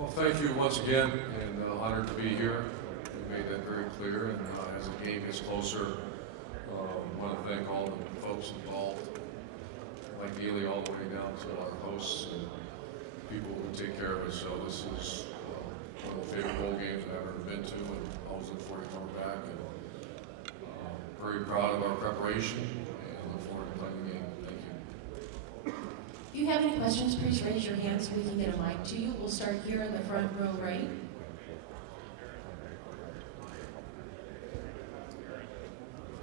Well, thank you once again, and honored to be here. You made that very clear, and as the game gets closer, I want to thank all the folks involved, like Neely, all the way down to our hosts and people who take care of us. So this is one of the favorite bowl games I've ever been to, and always look forward to coming back. And very proud of our preparation, and look forward to playing the game. Thank you. If you have any questions, please raise your hand so we can get a mic to you. We'll start here in the front row right.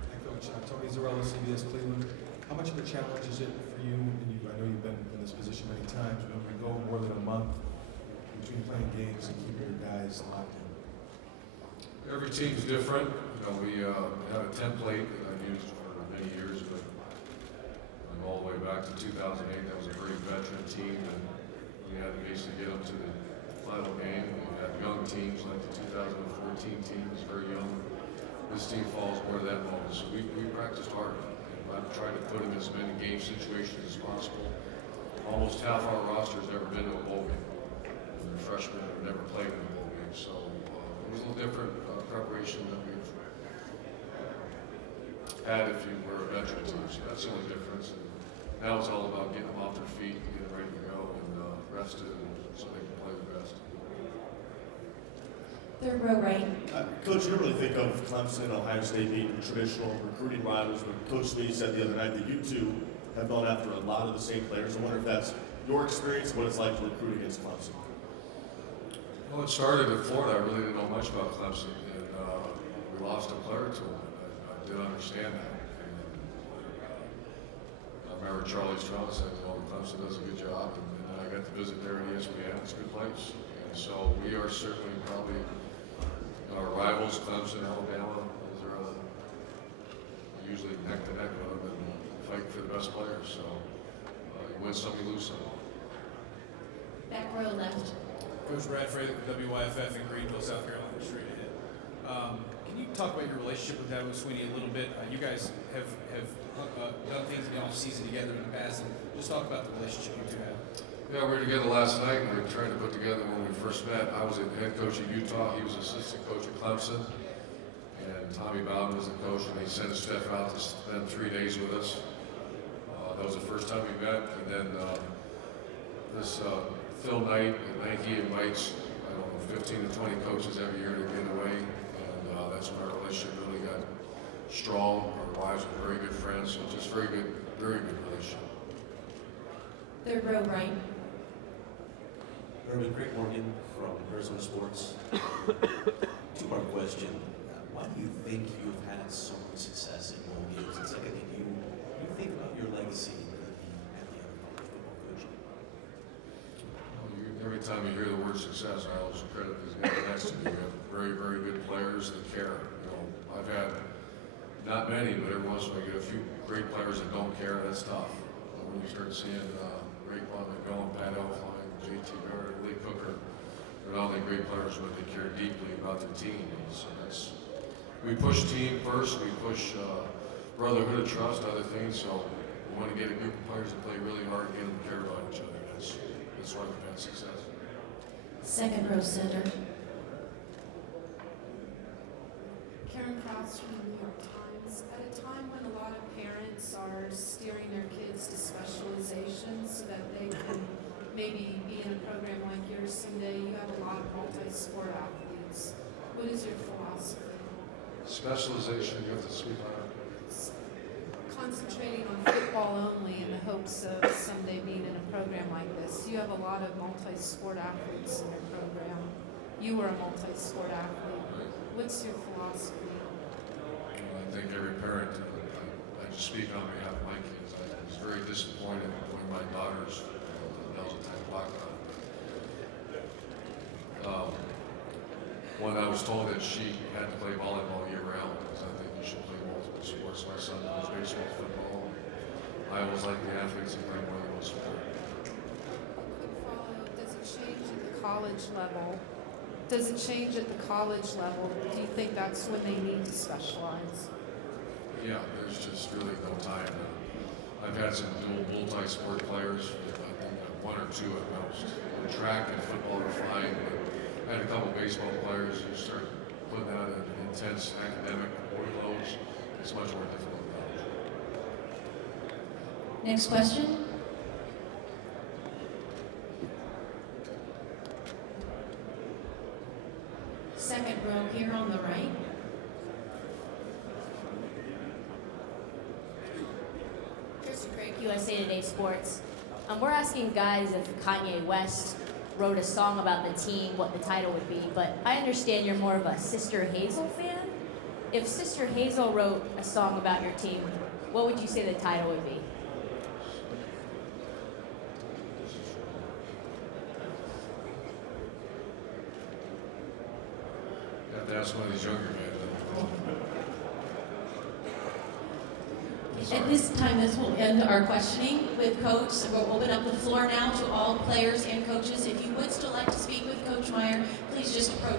Hi, Coach. Tony Zarella, CBS Cleveland. How much of a challenge is it for you, and I know you've been in this position many times, when we go more than a month between playing games and keeping your guys locked in? Every team's different. You know, we have a template that I've used for many years, but all the way back to 2008, that was a very veteran team, and we had to basically get them to the final game. We had young teams like the 2014 team was very young. This team falls more to that moment, so we practiced hard. I've tried to put them in as many game situations as possible. Almost half our roster has never been to a bowl game. And the freshmen have never played in a bowl game, so it was a little different preparation than we've had if you were a veteran team. So that's the only difference. And now it's all about getting them off their feet, and getting ready to go, and rested, so they can play the best. Third row right. Coach, you don't really think of Clemson, Ohio State being traditional recruiting rivals, but Coach Lee said the other night that you two have gone after a lot of the same players. I wonder if that's your experience, what it's like to recruit against Clemson. Well, it started at Florida. I really didn't know much about Clemson, and we lost a player to them. I did understand that. I remember Charlie Strong said, well, Clemson does a good job, and then I got to visit there at ESPN. It's a good place. And so we are certainly probably our rivals, Clemson, Alabama. Those are usually neck to neck with them and fight for the best players. So you win some, you lose some. Back row left. Coach Brad Frey, WYFF in Greenville, South Carolina, straight ahead. Can you talk about your relationship with Dabo Swinney a little bit? You guys have done things in the off-season together in the past, and just talk about the relationship you two have. Yeah, we were together last night, and we were trying to put together when we first met. I was the head coach at Utah. He was assistant coach at Clemson. And Tommy Bowden was the coach, and they sent Steph out to spend 3 days with us. That was the first time we met. And then this Phil Knight at Nike invites, I don't know, 15 to 20 coaches every year to get away. And that's when our relationship really got strong. Our wives were very good friends, so just very good relationship. Third row right. Urban, Greg Morgan from Arizona Sports. Two-part question. Why do you think you've had so much success in bowl games? And secondly, do you think about your legacy at the other college football coaching? Well, every time you hear the word success, I always credit these guys next to me. We have very, very good players that care. You know, I've had not many, but every once in a while you get a few great players that don't care. That's tough. But when you start seeing Raekwon McMillan, Pat Elflein, JT Barrett, Lee Cooker, they're not only great players, but they care deeply about their team. And so we push team first. We push brotherhood and trust, other things. So we want to get a group of players that play really hard and get them to care about each other. That's why we've had success. Second row center. Karen Krause from the New York Times. At a time when a lot of parents are steering their kids to specialization so that they can maybe be in a program like yours someday, you have a lot of multi-sport athletes. What is your philosophy? Specialization, you have to speak on it. Concentrating on football only in the hopes of someday being in a program like this. You have a lot of multi-sport athletes in your program. You were a multi-sport athlete. What's your philosophy? I think every parent, I just speak on behalf of my kids. I was very disappointed when my daughters, that was a time lockdown. When I was told that she had to play volleyball year round, because I think you should play multiple sports. My son plays baseball, football. I always like the athletes that play more than one sport. Quick follow, does it change at the college level? Does it change at the college level? Do you think that's when they need to specialize? Yeah, there's just really no time. I've had some dual multi-sport players, I think one or two at most. Track and football are fine, but Next question. Second row here on the right. Kristen Craig, USA Today Sports. We're asking guys if Kanye West wrote a song about the team, what the title would be, but I understand you're more of a Sister Hazel fan. If Sister Hazel wrote a song about your team, what would you say the title would be? You have to ask one of these younger guys. At this time, this will end our questioning with Coach. So we'll open up the floor now to all players and coaches. If you would still like to speak with Coach Meyer, please just approach